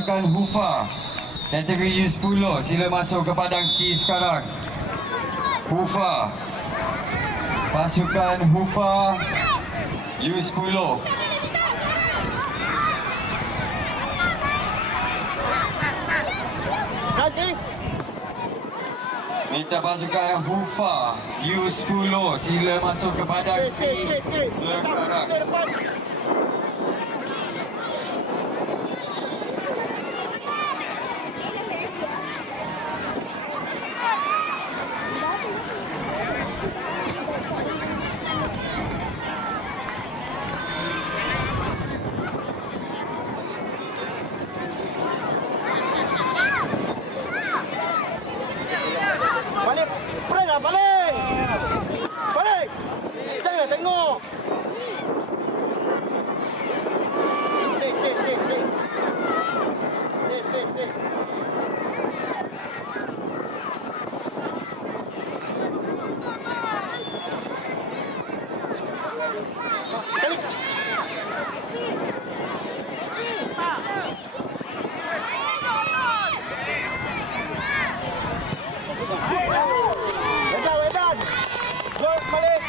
Pasukan Hufa kategori U10, sila masuk ke padang C sekarang. Hufa, pasukan Hufa U10. Minta pasukan Hufa U10 sila masuk ke padang C sekarang. Balik! Balik! Jangan tengok! Stay. Stay. Sekali! Wedan! Jom balik!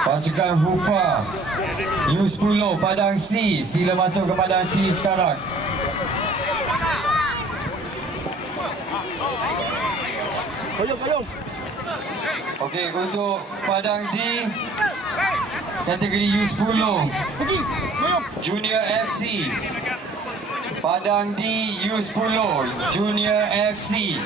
Pasukan Hufa U10 padang C, sila masuk ke padang C sekarang. Boyong! Okey, untuk padang D kategori U10 Pergi! Boyong! Junior FC. Padang D U10 Junior FC.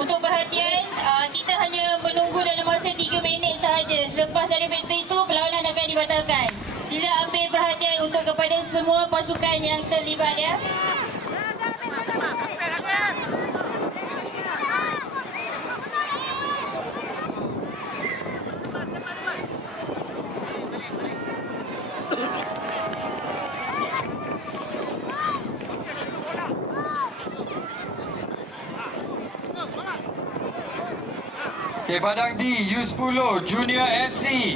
Untuk perhatian, kita hanya menunggu dalam masa 3 minit sahaja. Selepas daripada itu, perlawanan akan dibatalkan. Sila ambil perhatian untuk kepada semua pasukan yang terlibat ya. Okey, padang D U10 Junior FC.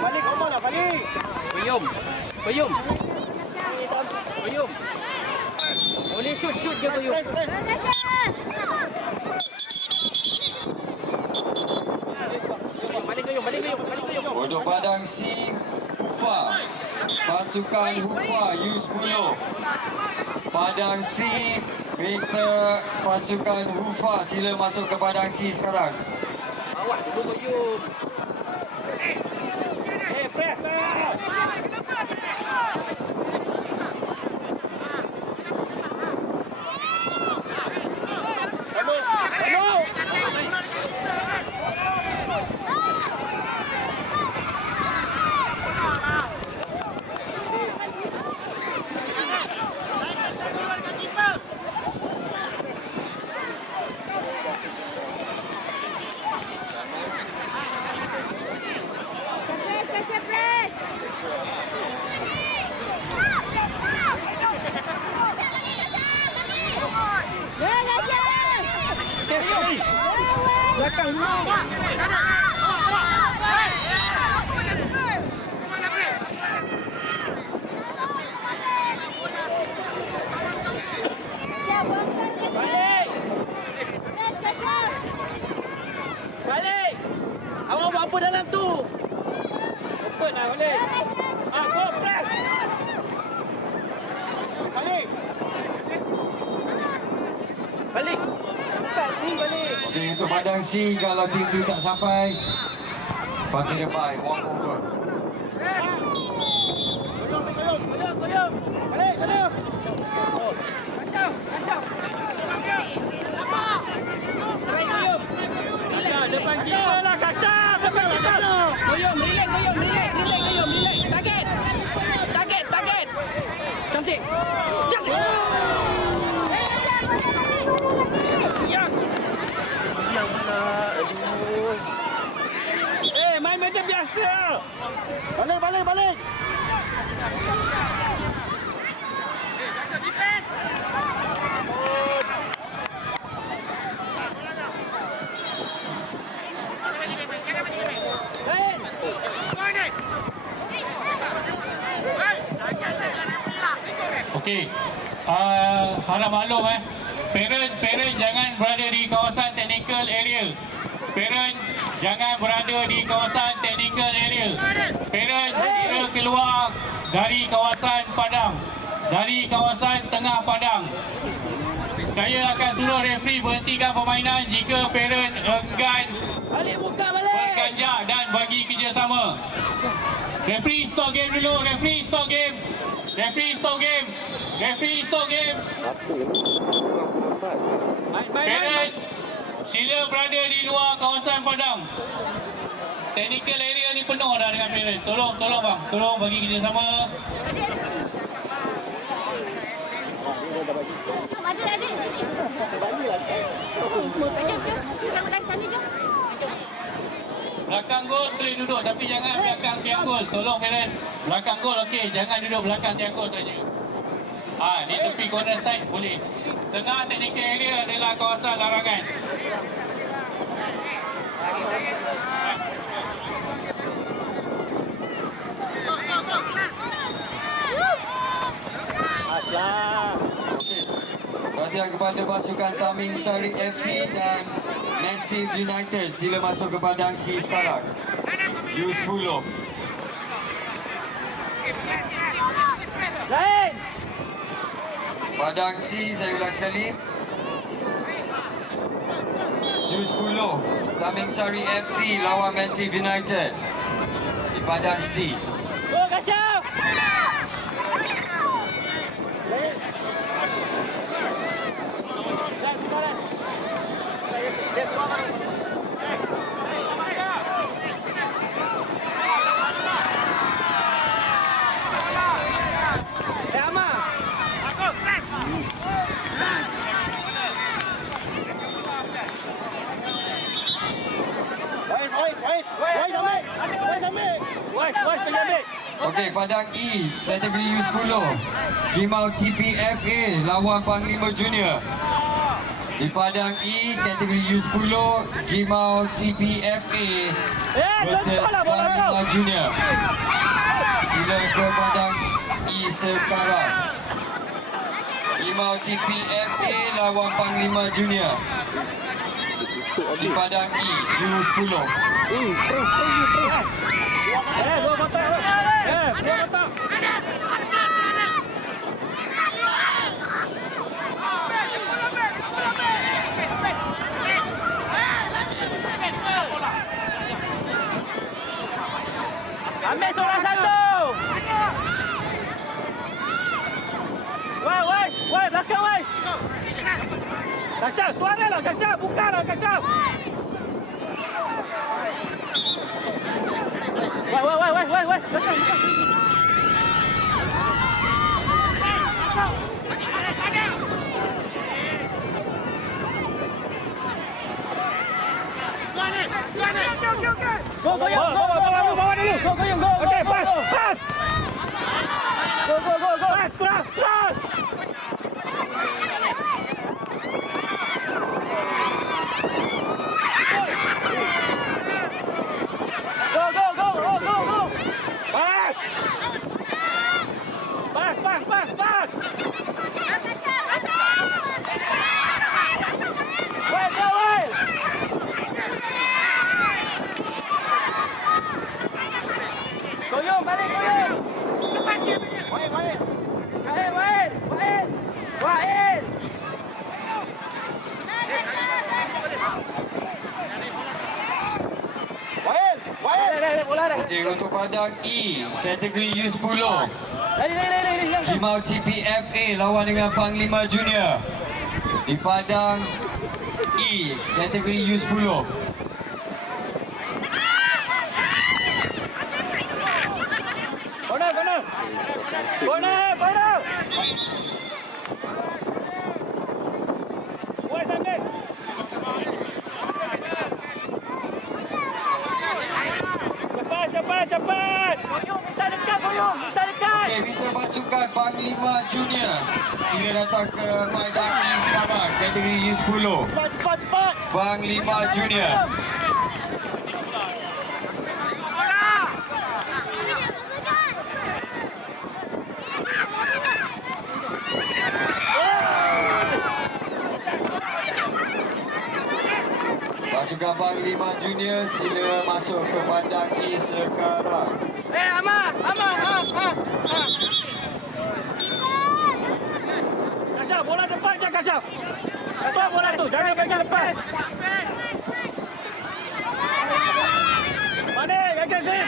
Balik, Omar lah, balik! Payum. Boleh shoot je Payum. Press! Balik Payum. Untuk padang C Hufa, pasukan Hufa U10. Padang C, minta pasukan Hufa sila masuk ke padang C sekarang. Awak dulu Payum. Press lah! Belakang dulu. Balik! Awak buat apa dalam tu? Open lah, balik! Go, press! Balik! Balik! Bukan. Okey, untuk padang C, kalau tim tu tak sampai, consider by walk over. Balik sana. Depan kita lah, Kasyaf. Depan kita. Goyong, relax. Target. Cantik. Yang. Main macam biasa. Balik. Okey. Harap maklum Parent jangan berada di kawasan technical area. Parent jangan berada di kawasan technical area. Parent sila keluar dari kawasan padang. Dari kawasan tengah padang. Saya akan suruh referee berhentikan permainan jika parent enggan berganjak dan bagi kerjasama. Referee stop game dulu. Referee stop game. Parent, sila berada di luar kawasan padang. Technical area ni penuh dah dengan parent. Tolong bang. Tolong bagi kerjasama. Maju Aziz, sini. Jom dari sana, jom. Belakang gol boleh duduk tapi jangan belakang tiang gol. Tolong parent. Belakang gol okey, jangan duduk belakang tiang gol saja. Di tepi corner side boleh. Tengah technical area adalah kawasan larangan. Perhatian kepada pasukan Taming Sari FC dan Massive United. Sila masuk ke padang C sekarang. U10. Lain. Padang C, saya ulang sekali. U10. Taming Sari FC lawan Massive United. Di padang C. Go Kasyaf. Okey, padang E, kategori U10. Gimau TPFA lawan Panglima Junior. Di padang E, kategori U10, Gimau TPFA versus Panglima Junior. Sila ke padang E sekarang. Gimau TPFA lawan Panglima Junior. Di padang E, U10. Dua kotak. Dua kotak. Ambil seorang satu. Woi, belakang woi. Kasyaf, suara lah Kasyaf, bukanlah Kasyaf. Woi, belakang. Go, bawa dulu. Go. Okey, pass. Go. Cross. Go. Pass. Woi. Goyong, balik. Woi. Okey, untuk padang E, kategori U10. Lari. Limau TPFA lawan dengan Panglima Junior. Di padang E, kategori U10. Corner. Wes ambil. Cepat. Boyong, minta dekat. Okey, minta pasukan Panglima Junior. Sila datang ke padang E sekarang, kategori U10. Cepat. Panglima Junior. Pasukan Panglima Junior sila masuk ke padang E sekarang. Amar. Kasyaf, bola depan je Kasyaf. Lepas bola tu, jangan pegang lepas. Mane, pegang sini.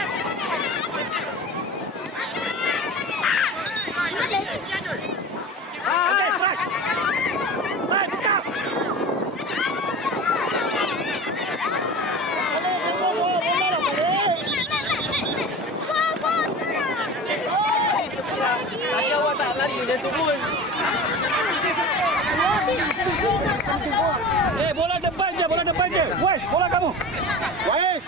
Okey, strike. Baik, dekat. Tadi awak tak lari, dia turun. Bola depan je. Wes, bola kamu. Wes.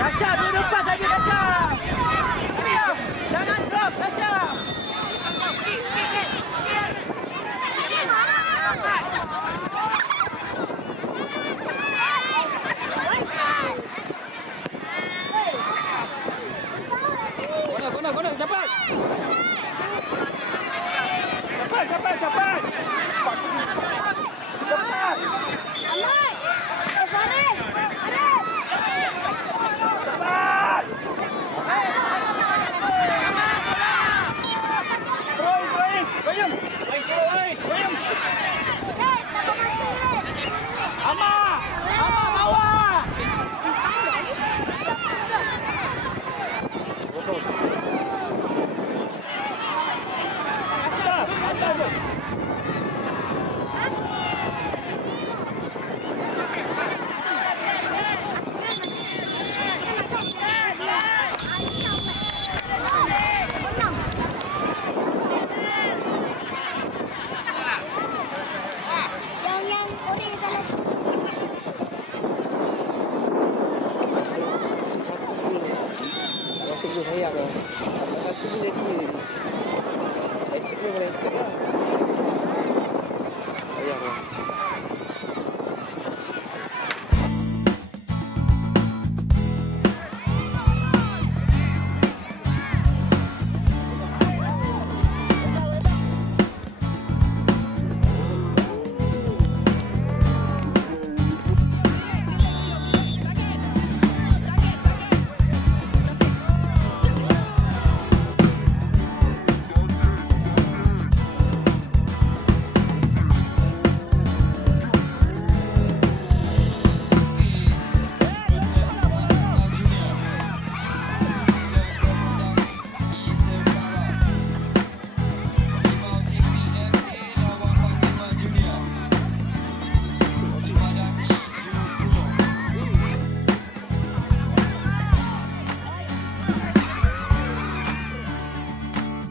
Kasyaf, dua depan saja Kasyaf. Jangan drop, Kasyaf. Kona, cepat. Cepat. Goyang. Goyang. Ama bawah. Yang orange salah.